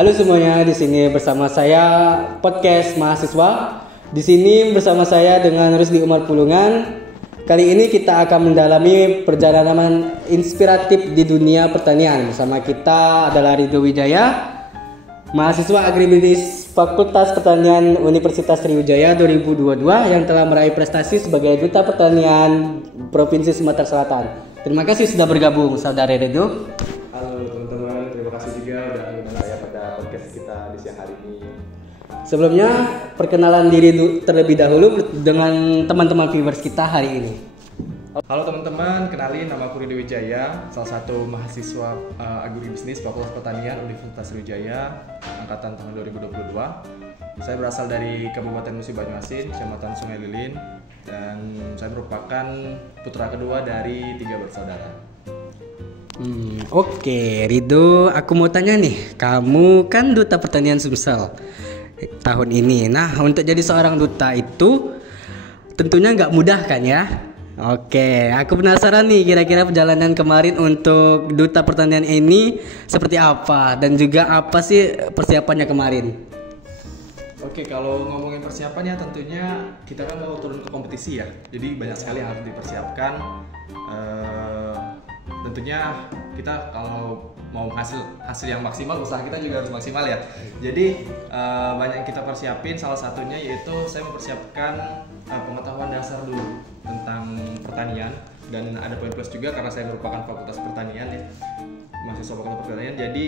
Halo semuanya, di sini bersama saya podcast mahasiswa. Di sini bersama saya dengan Rusdi Umar Pulungan. Kali ini kita akan mendalami perjalanan inspiratif di dunia pertanian. Bersama kita adalah Ridho Wijaya, mahasiswa agribisnis Fakultas Pertanian Universitas Sriwijaya 2022 yang telah meraih prestasi sebagai Duta Pertanian Provinsi Sumatera Selatan. Terima kasih sudah bergabung, Saudara Ridho. Halo teman-teman, terima kasih juga sudah mengundang saya pada podcast kita di siang hari ini. Sebelumnya, perkenalan diri terlebih dahulu dengan teman-teman viewers kita hari ini. Halo teman-teman, kenalin nama aku Ridho Wijaya, salah satu mahasiswa agribisnis Fakultas Pertanian Universitas Sriwijaya angkatan tahun 2022. Saya berasal dari Kabupaten Musi Banyuasin, Kecamatan Sungai Lilin, dan saya merupakan putra kedua dari 3 bersaudara. Oke, Ridho, aku mau tanya nih, kamu kan Duta Pertanian Sumsel tahun ini. Nah, untuk jadi seorang duta itu tentunya nggak mudah kan ya? Oke, aku penasaran nih kira-kira perjalanan kemarin untuk Duta Pertanian ini seperti apa dan juga apa sih persiapannya kemarin? Oke, kalau ngomongin persiapannya tentunya kita kan mau turun ke kompetisi ya. Jadi banyak sekali yang harus dipersiapkan. Tentunya kita kalau mau hasil yang maksimal, usaha kita juga harus maksimal ya. Jadi banyak yang kita persiapin. Salah satunya yaitu saya mempersiapkan pengetahuan dasar dulu tentang pertanian, dan ada poin plus juga karena saya merupakan Fakultas Pertanian ya, mahasiswa Fakultas Pertanian. Jadi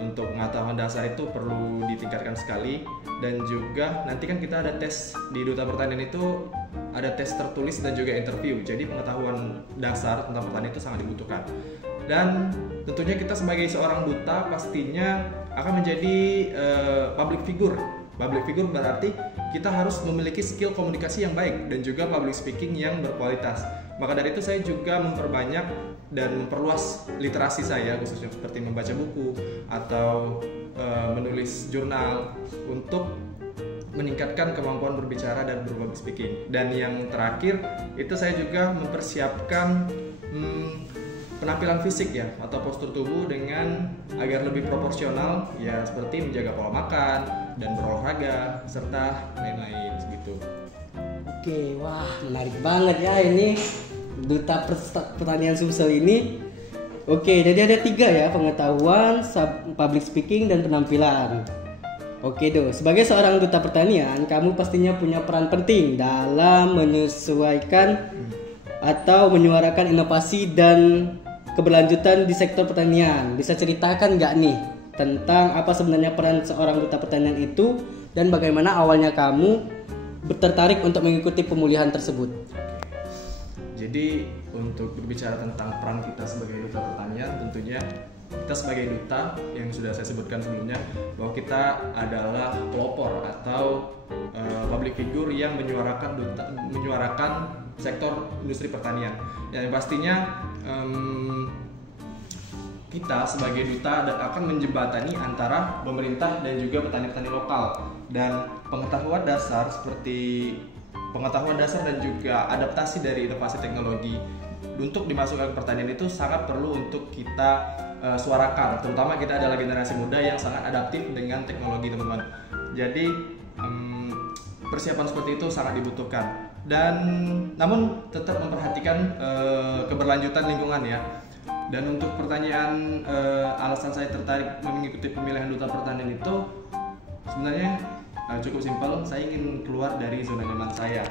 untuk pengetahuan dasar itu perlu ditingkatkan sekali, dan juga nanti kan kita ada tes di Duta Pertanian itu, ada tes tertulis dan juga interview. Jadi pengetahuan dasar tentang pertanian itu sangat dibutuhkan. Dan tentunya kita sebagai seorang duta pastinya akan menjadi public figure. Public figure berarti kita harus memiliki skill komunikasi yang baik dan juga public speaking yang berkualitas. Maka dari itu saya juga memperbanyak dan memperluas literasi saya, khususnya seperti membaca buku atau menulis jurnal untuk meningkatkan kemampuan berbicara dan berpublic speaking. Dan yang terakhir itu saya juga mempersiapkan penampilan fisik ya, atau postur tubuh dengan agar lebih proporsional ya, seperti menjaga pola makan dan berolahraga serta lain-lain segitu. Oke, wah menarik banget ya ini Duta Pertanian Sumsel ini. Oke, jadi ada 3 ya, pengetahuan, public speaking, dan penampilan. Oke Do, sebagai seorang duta pertanian, kamu pastinya punya peran penting dalam menyesuaikan atau menyuarakan inovasi dan keberlanjutan di sektor pertanian. Bisa ceritakan nggak nih tentang apa sebenarnya peran seorang duta pertanian itu dan bagaimana awalnya kamu tertarik untuk mengikuti pemulihan tersebut? Jadi untuk berbicara tentang peran kita sebagai duta pertanian, tentunya kita sebagai duta yang sudah saya sebutkan sebelumnya bahwa kita adalah pelopor atau public figure yang menyuarakan sektor industri pertanian. Yang pastinya kita sebagai duta akan menjembatani antara pemerintah dan juga petani-petani lokal, dan pengetahuan dasar dan juga adaptasi dari inovasi teknologi untuk dimasukkan ke pertanian itu sangat perlu untuk kita suarakan. Terutama kita adalah generasi muda yang sangat adaptif dengan teknologi, teman-teman. Jadi persiapan seperti itu sangat dibutuhkan, dan namun tetap memperhatikan keberlanjutan lingkungan ya. Dan untuk pertanyaan alasan saya tertarik mengikuti pemilihan duta pertanian itu sebenarnya cukup simpel. Saya ingin keluar dari zona nyaman saya.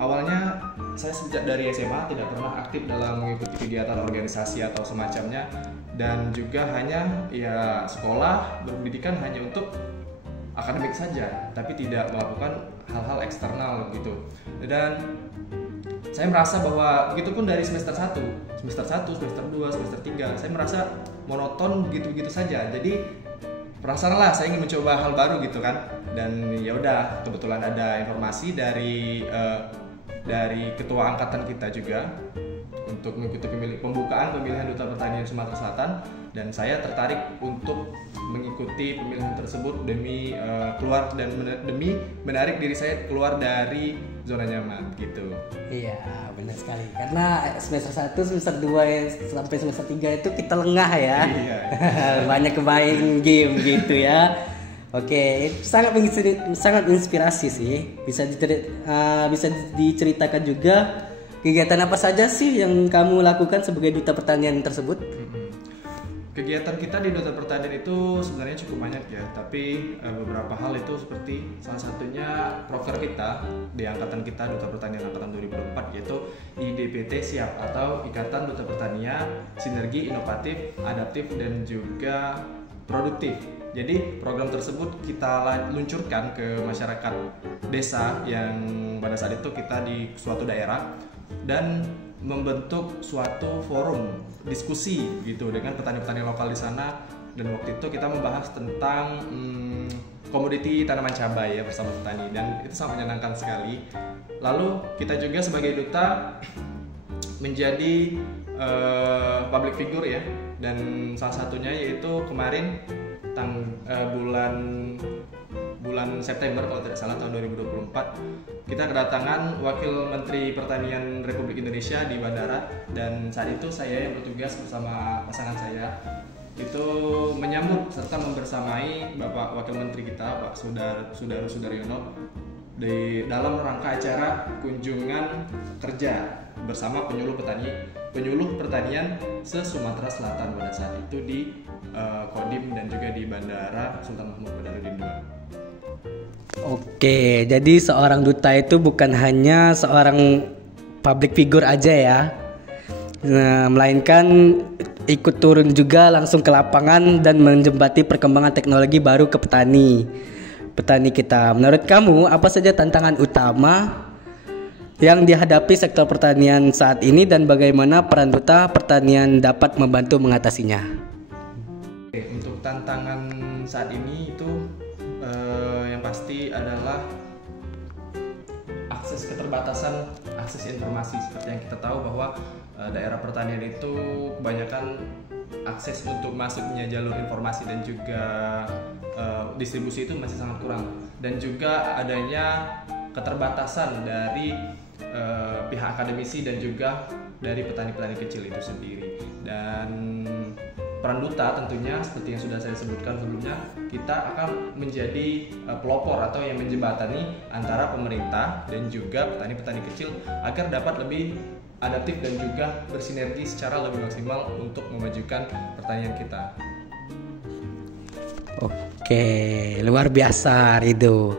Awalnya saya sejak dari SMA tidak pernah aktif dalam mengikuti kegiatan organisasi atau semacamnya, dan juga hanya ya sekolah berpendidikan hanya untuk akademik saja, tapi tidak melakukan hal-hal eksternal gitu. Dan saya merasa bahwa begitupun dari semester 1, semester 2, semester 3, saya merasa monoton begitu-begitu saja. Jadi penasaran lah, saya ingin mencoba hal baru gitu kan. Dan ya udah, kebetulan ada informasi dari ketua angkatan kita juga untuk mengikuti pembukaan pemilihan Duta Pertanian Sumatera Selatan, dan saya tertarik untuk mengikuti pemilihan tersebut demi demi menarik diri saya keluar dari zona nyaman gitu. Iya, benar sekali. Karena semester 1, semester 2 sampai semester 3 itu kita lengah ya. Iya. Banyak main game gitu ya. Oke, itu sangat inspirasi sih. Bisa diceritakan juga kegiatan apa saja sih yang kamu lakukan sebagai duta pertanian tersebut? Kegiatan kita di Duta Pertanian itu sebenarnya cukup banyak ya, tapi beberapa hal itu seperti salah satunya proker kita di angkatan kita Duta Pertanian angkatan 2004 yaitu IDPT SIAP atau Ikatan Duta Pertanian Sinergi Inovatif, Adaptif dan juga Produktif. Jadi program tersebut kita luncurkan ke masyarakat desa yang pada saat itu kita di suatu daerah dan membentuk suatu forum diskusi gitu dengan petani-petani lokal di sana, dan waktu itu kita membahas tentang komoditi tanaman cabai ya bersama petani, dan itu sangat menyenangkan sekali. Lalu kita juga sebagai duta menjadi public figure ya, dan salah satunya yaitu kemarin bulan September kalau tidak salah tahun 2024 kita kedatangan Wakil Menteri Pertanian Republik Indonesia di bandara, dan saat itu saya yang bertugas bersama pasangan saya itu menyambut serta membersamai Bapak Wakil Menteri kita Pak Sudaryono di dalam rangka acara kunjungan kerja bersama penyuluh pertanian se-Sumatera Selatan pada saat itu di Kodim dan juga di Bandara Sultan Mahmud Badarudin II. Oke, jadi seorang duta itu bukan hanya seorang public figure aja ya, melainkan ikut turun juga langsung ke lapangan dan menjembati perkembangan teknologi baru ke petani kita. Menurut kamu, apa saja tantangan utama yang dihadapi sektor pertanian saat ini dan bagaimana peran duta pertanian dapat membantu mengatasinya? Untuk tantangan saat ini itu yang pasti adalah keterbatasan akses informasi. Seperti yang kita tahu bahwa daerah pertanian itu kebanyakan akses untuk masuknya jalur informasi dan juga distribusi itu masih sangat kurang, dan juga adanya keterbatasan dari pihak akademisi dan juga dari petani-petani kecil itu sendiri. Dan peran duta tentunya seperti yang sudah saya sebutkan sebelumnya, kita akan menjadi pelopor atau yang menjembatani antara pemerintah dan juga petani-petani kecil agar dapat lebih adaptif dan juga bersinergi secara lebih maksimal untuk memajukan pertanian kita. Oke, luar biasa Rido.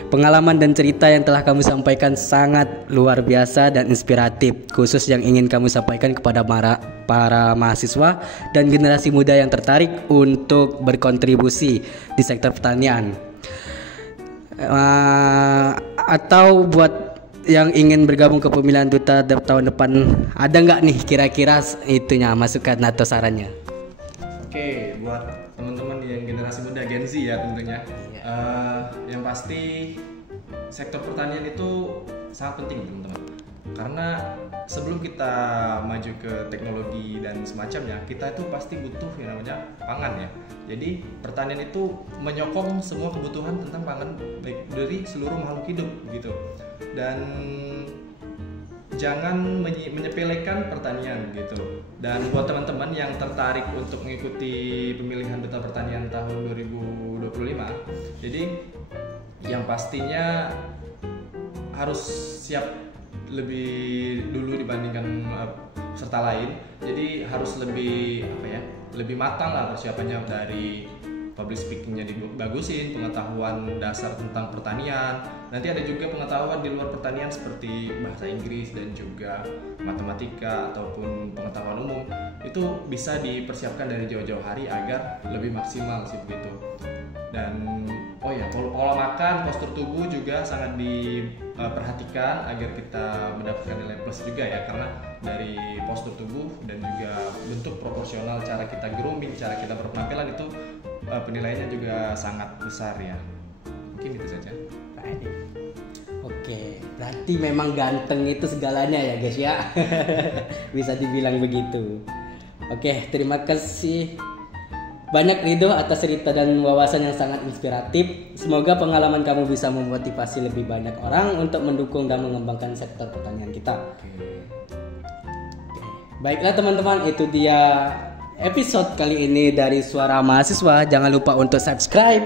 Pengalaman dan cerita yang telah kamu sampaikan sangat luar biasa dan inspiratif, khusus yang ingin kamu sampaikan kepada para mahasiswa dan generasi muda yang tertarik untuk berkontribusi di sektor pertanian. Atau buat yang ingin bergabung ke pemilihan duta tahun depan, ada nggak nih kira-kira itunya masukan atau sarannya? Oke, buat teman-teman yang generasi muda Gen Z ya tentunya. Yang pasti sektor pertanian itu sangat penting teman-teman, karena sebelum kita maju ke teknologi dan semacamnya, kita itu pasti butuh yang namanya pangan ya. Jadi pertanian itu menyokong semua kebutuhan tentang pangan baik dari seluruh makhluk hidup gitu. Dan jangan menyepelekan pertanian gitu. Dan buat teman-teman yang tertarik untuk mengikuti pemilihan duta pertanian tahun 2025, jadi yang pastinya harus siap lebih dulu dibandingkan peserta lain. Jadi harus lebih matang lah persiapannya, dari public speakingnya dibagusin, pengetahuan dasar tentang pertanian. Nanti ada juga pengetahuan di luar pertanian seperti bahasa Inggris dan juga matematika ataupun pengetahuan umum. Itu bisa dipersiapkan dari jauh-jauh hari agar lebih maksimal sih begitu. Dan pola makan, postur tubuh juga sangat diperhatikan agar kita mendapatkan nilai plus juga ya, karena dari postur tubuh dan juga bentuk proporsional cara kita grooming, cara kita berpenampilan itu penilaiannya juga sangat besar ya. Mungkin itu saja. Oke, berarti memang ganteng itu segalanya ya guys ya. Bisa dibilang begitu. Oke, terima kasih Banyak ridho atas cerita dan wawasan yang sangat inspiratif. Semoga pengalaman kamu bisa memotivasi lebih banyak orang untuk mendukung dan mengembangkan sektor pertanian kita. Baiklah teman-teman, itu dia episode kali ini dari Suara Mahasiswa. Jangan lupa untuk subscribe,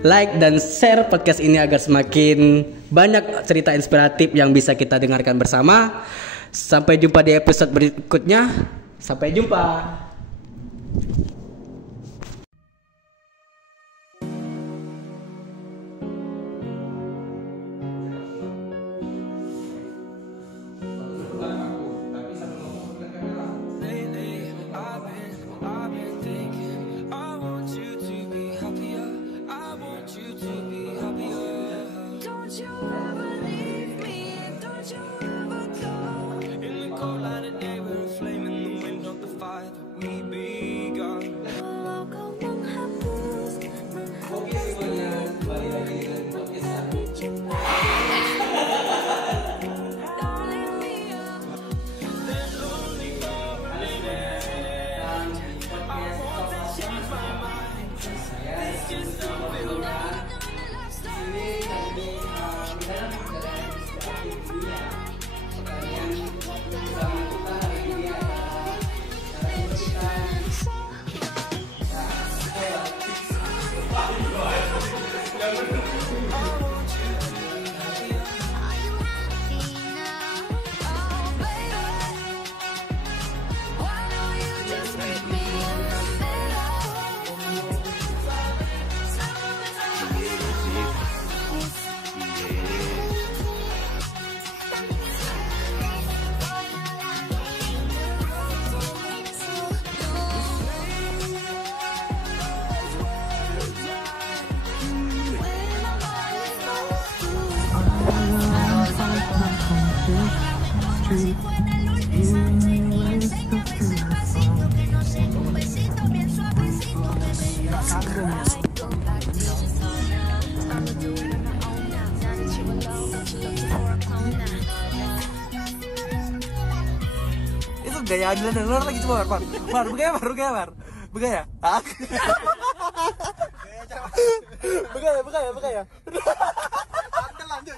like, dan share podcast ini agar semakin banyak cerita inspiratif yang bisa kita dengarkan bersama. Sampai jumpa di episode berikutnya. Sampai jumpa. Itu gaya Adilan dan luar lagi coba Mar, begaya. Begaya. Lanjut,